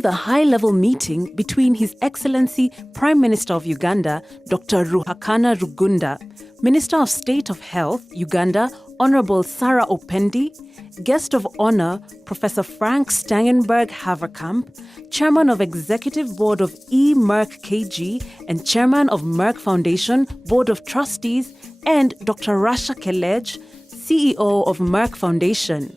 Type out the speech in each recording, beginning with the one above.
during the high-level meeting between His Excellency Prime Minister of Uganda, Dr. Ruhakana Rugunda, Minister of State of Health, Uganda, Honorable Sarah Opendi, Guest of Honor, Professor Frank Stangenberg-Haverkamp, Chairman of Executive Board of Merck KG and Chairman of Merck Foundation Board of Trustees, and Dr. Rasha Kelej, CEO of Merck Foundation.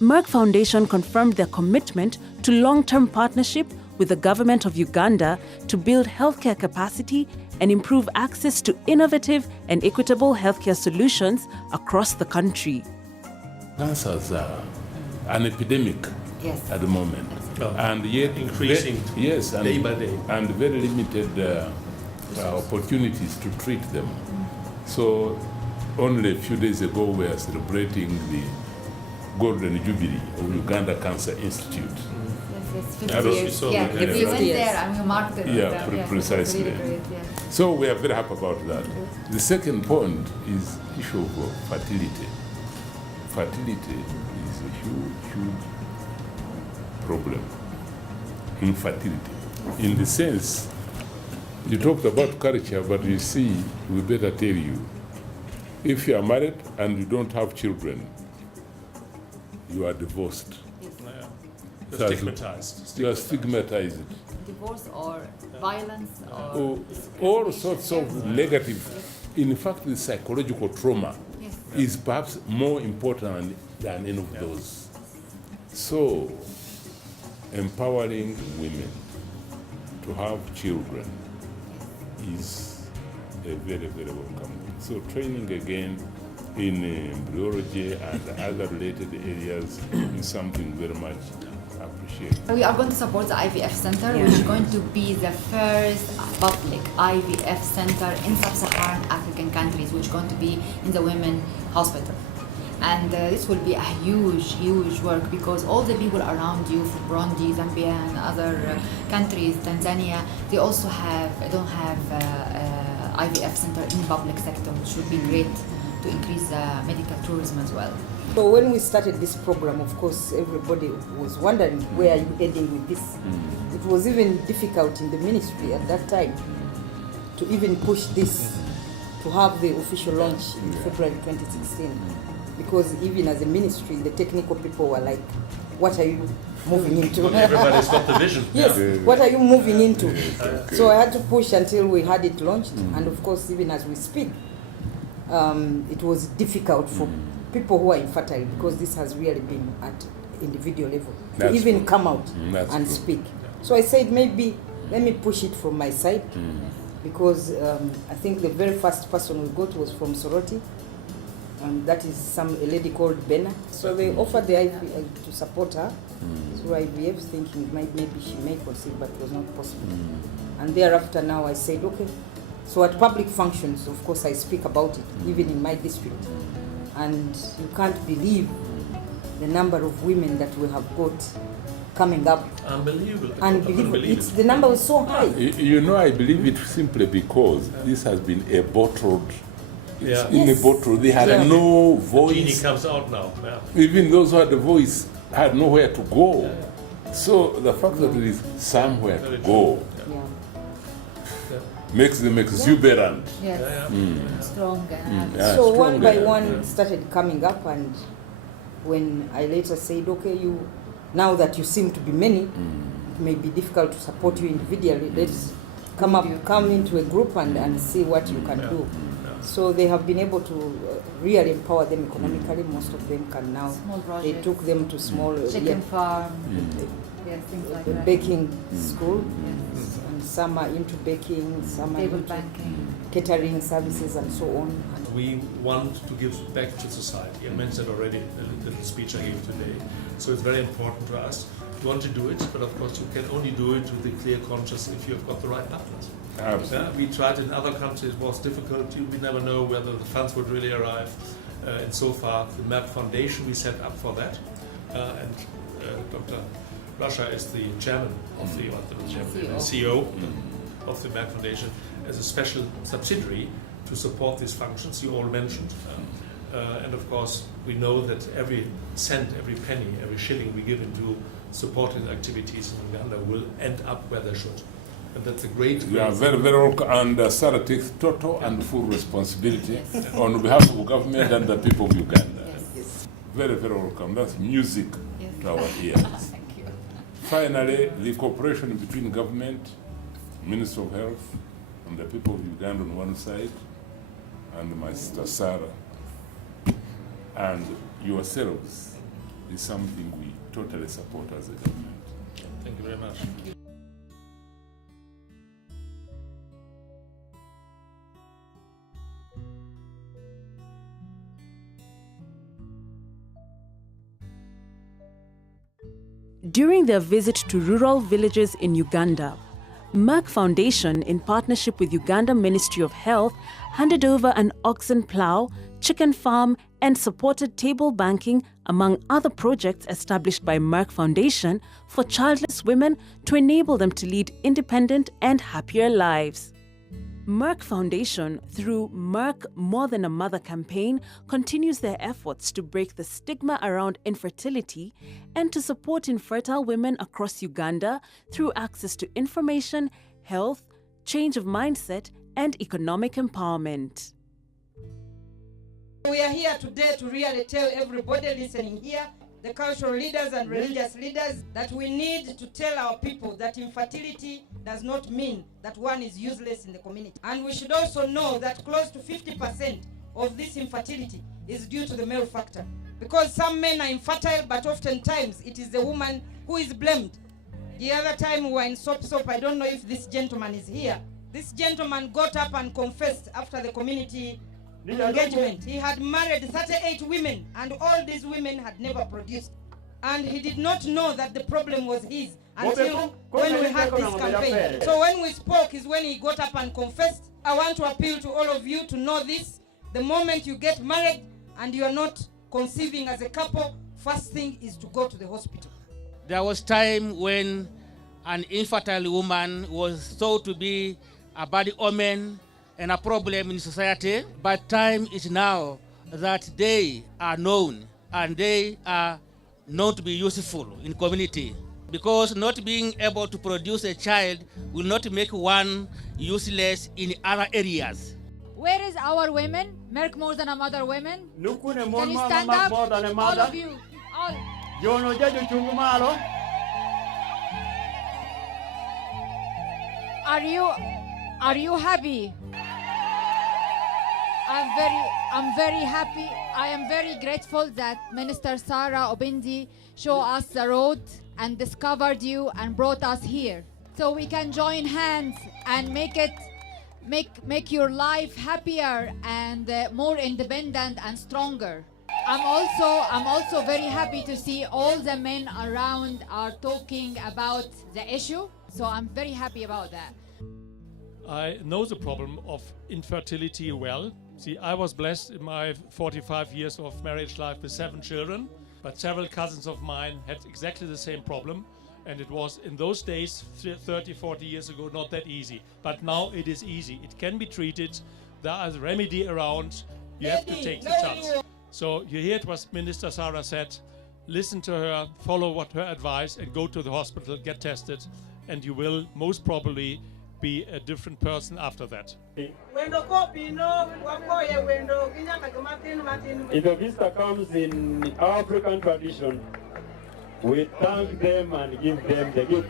Merck Foundation confirmed their commitment to long-term partnership with the Government of Uganda to build healthcare capacity and improve access to innovative and equitable healthcare solutions across the country. Cancers are an epidemic at the moment, and yet increasing day by day, and very limited opportunities to treat them. So only a few days ago we are celebrating the Golden Jubilee of Uganda Cancer Institute. Yes, 50 years. We went there and we marked it. Precisely. Really great, So we are very happy about that. The second point is issue of fertility. Fertility is a huge problem. Infertility. In the sense, you talked about culture, but you see, we better tell you, if you are married and you don't have children, you are divorced. You're stigmatized. You are stigmatized. Divorce or violence or all sorts of negative. In fact, the psychological trauma is perhaps more important than any of those. So, empowering women to have children is a very, very welcome. So, training again in embryology and other related areas is something very much appreciated. We are going to support the IVF Center, which is going to be the first public IVF center in Sub-Saharan African countries, which is going to be in the women hospital. And this will be a huge work, because all the people around you from Burundi, Zambia, and other countries, Tanzania, they also don't have IVF center in public sector, which would be great to increase medical tourism as well. So when we started this program, of course, everybody was wondering, where are you heading with this? It was even difficult in the ministry at that time to even push this, to have the official launch in February 2016. Because even as a ministry, the technical people were like, what are you moving into? Well, everybody's got the vision. Yes, what are you moving into? So I had to push until we had it launched. And of course, even as we speak, it was difficult for people who are infertile, because this has really been at individual level to even come out and speak. So I said, maybe let me push it from my side, because I think the very first person we got was from Soroti, and that is a lady called Bena. So they offered the IVF to support her through IVF, thinking maybe she may conceive, but it was not possible. And thereafter now I said, okay, so at public functions, of course, I speak about it, even in my district. And you can't believe the number of women that we have got coming up. Unbelievable. The number was so high. You know, I believe it simply because this has been a bottled. In a bottle, they had no voice. The genie comes out now. Even those who had the voice had nowhere to go. So the fact that there is somewhere to go makes them exuberant. Strong. So one by one started coming up, and when I later said, okay, now that you seem to be many, it may be difficult to support you individually, let's come into a group and see what you can do. So they have been able to really empower them economically. Most of them can now. They took them to small chicken farm, things like that. Baking school, and some are into baking, some are into banking, catering services, and so on. We want to give back to society. I mentioned already in the little speech I gave today. So it's very important to us. We want to do it, but of course you can only do it with a clear conscience if you've got the right partners. Absolutely. We tried in other countries, it was difficult. We never know whether the funds would really arrive. And so far, the Merck Foundation, we set up for that. And Dr. Rasha is the chairman of the CEO of the Merck Foundation as a special subsidiary to support these functions you all mentioned. And of course, we know that every cent, every penny, every shilling we give into supported activities in Uganda will end up where they should. And that's a great... You are very, very welcome, and Sarah takes total and full responsibility on behalf of the government and the people of Uganda. Yes. Very, very welcome. That's music to our ears. Thank you. Finally, the cooperation between government, Minister of Health, and the people of Uganda on one side, and my sister Sarah, and yourselves, is something we totally support as a government. Thank you very much. During their visit to rural villages in Uganda, Merck Foundation, in partnership with Uganda Ministry of Health, handed over an oxen plow, chicken farm, and supported table banking, among other projects established by Merck Foundation for childless women to enable them to lead independent and happier lives. Merck Foundation, through Merck More Than a Mother campaign, continues their efforts to break the stigma around infertility and to support infertile women across Uganda through access to information, health, change of mindset, and economic empowerment. We are here today to really tell everybody listening here, the cultural leaders and religious leaders, that we need to tell our people that infertility does not mean that one is useless in the community. And we should also know that close to 50% of this infertility is due to the male factor. Because some men are infertile, but oftentimes it is the woman who is blamed. The other time we were in Sop, I don't know if this gentleman is here. This gentleman got up and confessed after the community engagement. He had married 38 women, and all these women had never produced. And he did not know that the problem was his until when we had this campaign. So when we spoke is when he got up and confessed. I want to appeal to all of you to know this. The moment you get married and you are not conceiving as a couple, first thing is to go to the hospital. There was time when an infertile woman was thought to be a bad omen and a problem in society, but time is now that they are known and they are known to be useful in community, because not being able to produce a child will not make one useless in other areas. Where is our women? Merck More Than a Mother women? Can you stand up? All of you. All. Are you happy? I'm very happy. I am very grateful that Minister Sarah Opendi showed us the road and discovered you and brought us here, so we can join hands and make your life happier and more independent and stronger. I'm also very happy to see all the men around are talking about the issue, so I'm very happy about that. I know the problem of infertility well. See, I was blessed in my 45 years of marriage life with 7 children, but several cousins of mine had exactly the same problem, and it was in those days, 30, 40 years ago, not that easy. But now it is easy. It can be treated. There is a remedy around. You have to take the chance. So you heard what Minister Sarah said. Listen to her, follow what her advice, and go to the hospital, get tested, and you will most probably be a different person after that. If a visitor comes in African tradition, we thank them and give them the gifts.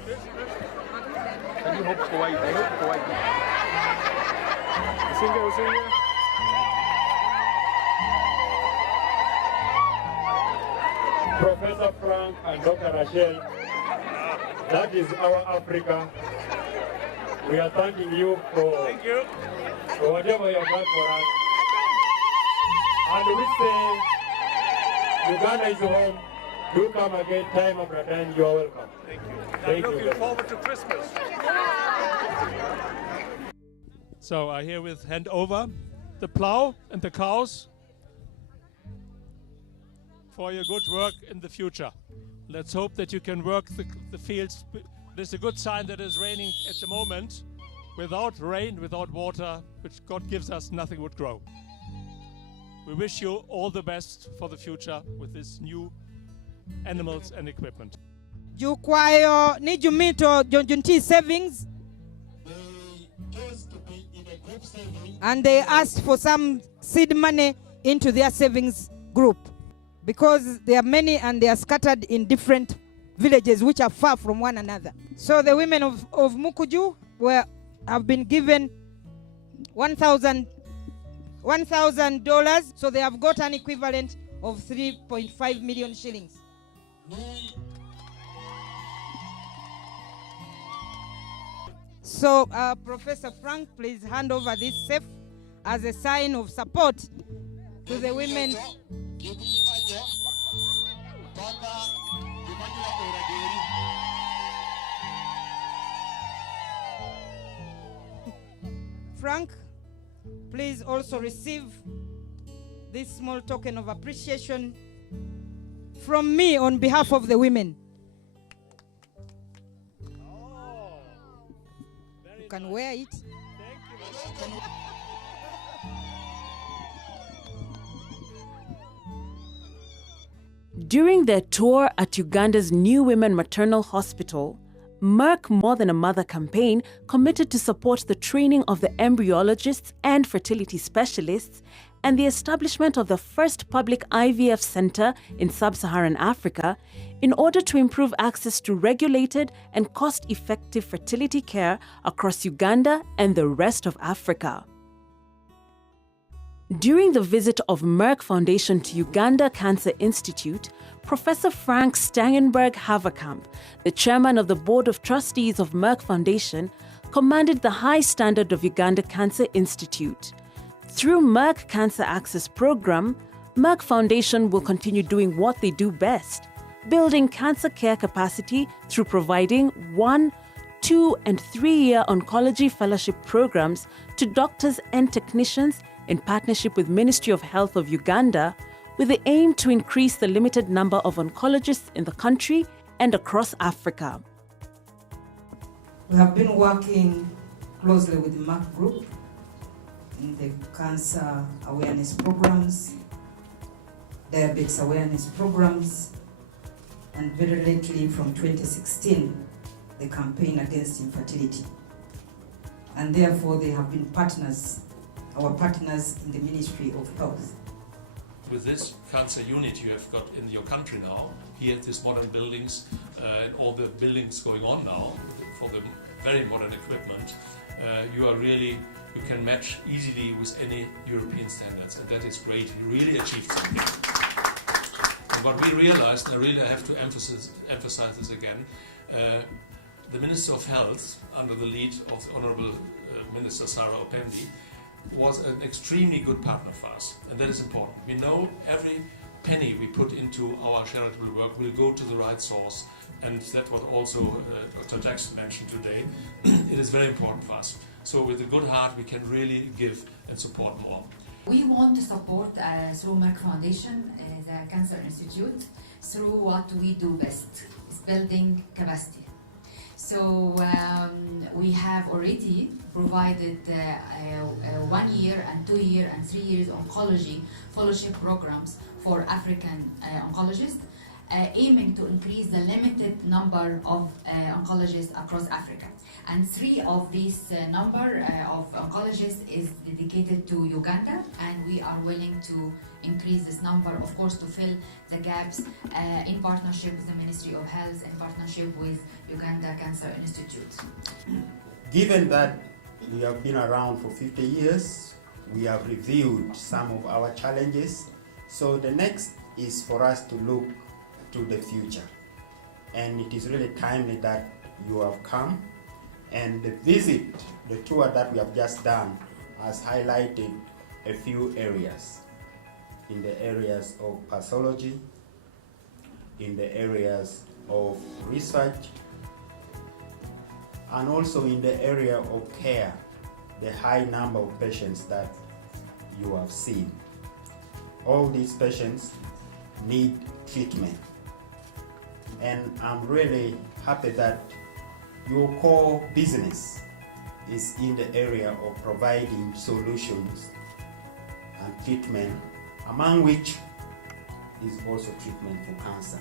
Professor Frank and Dr. Rachel, that is our Africa. We are thanking you for whatever you have done for us. And we say, Uganda is home. Do come again time after time. You are welcome. Thank you. Thank I'm you. looking forward to Christmas. So I herewith hand over the plow and the cows for your good work in the future. Let's hope that you can work the fields. There's a good sign that it's raining at the moment. Without rain, without water, which God gives us, nothing would grow. We wish you all the best for the future with this new animals and equipment. Jukwayo ni jumito jonjunti savings. And they asked for some seed money into their savings group because there are many and they are scattered in different villages which are far from one another. So the women of Mukuju have been given $1,000, so they have got an equivalent of 3.5 million shillings. So, Professor Frank, please hand over this safe as a sign of support to the women. Frank, please also receive this small token of appreciation from me on behalf of the women. You can wear it. During their tour at Uganda's New Women Maternal Hospital, Merck More Than a Mother campaign committed to support the training of the embryologists and fertility specialists and the establishment of the first public IVF center in Sub-Saharan Africa in order to improve access to regulated and cost-effective fertility care across Uganda and the rest of Africa. During the visit of Merck Foundation to Uganda Cancer Institute, Professor Frank Stangenberg-Haverkamp, the chairman of the Board of Trustees of Merck Foundation, commanded the high standard of Uganda Cancer Institute. Through Merck Cancer Access Program, Merck Foundation will continue doing what they do best, building cancer care capacity through providing 1-, 2- and 3-year oncology fellowship programs to doctors and technicians in partnership with Ministry of Health of Uganda, with the aim to increase the limited number of oncologists in the country and across Africa. We have been working closely with the Merck Group in the cancer awareness programs, diabetes awareness programs, and very lately from 2016, the campaign against infertility. And therefore they have been our partners in the Ministry of Health. With this cancer unit you have got in your country now, here at these modern buildings, and all the buildings going on now, for the very modern equipment, you can match easily with any European standards, and that is great. You really achieved something. And what we realized, and I really have to emphasize this again, the Minister of Health, under the lead of the Honorable Minister Sarah Opendi, was an extremely good partner for us, and that is important. We know every penny we put into our charitable work will go to the right source, and that's what also Dr. Jackson mentioned today. It is very important for us. So with a good heart we can really give and support more. We want to support through Merck Foundation, the Cancer Institute, through what we do best, is building capacity. So we have already provided 1 year and 2 year and 3 years oncology fellowship programs for African oncologists, aiming to increase the limited number of oncologists across Africa. And 3 of these number of oncologists is dedicated to Uganda, and we are willing to increase this number, of course, to fill the gaps in partnership with the Ministry of Health, in partnership with Uganda Cancer Institute. Given that we have been around for 50 years, we have reviewed some of our challenges. So the next is for us to look to the future. And it is really timely that you have come. And the visit, the tour that we have just done, has highlighted a few areas. In the areas of pathology, in the areas of research, and also in the area of care, the high number of patients that you have seen. All these patients need treatment. And I'm really happy that your core business is in the area of providing solutions and treatment, among which is also treatment for cancer.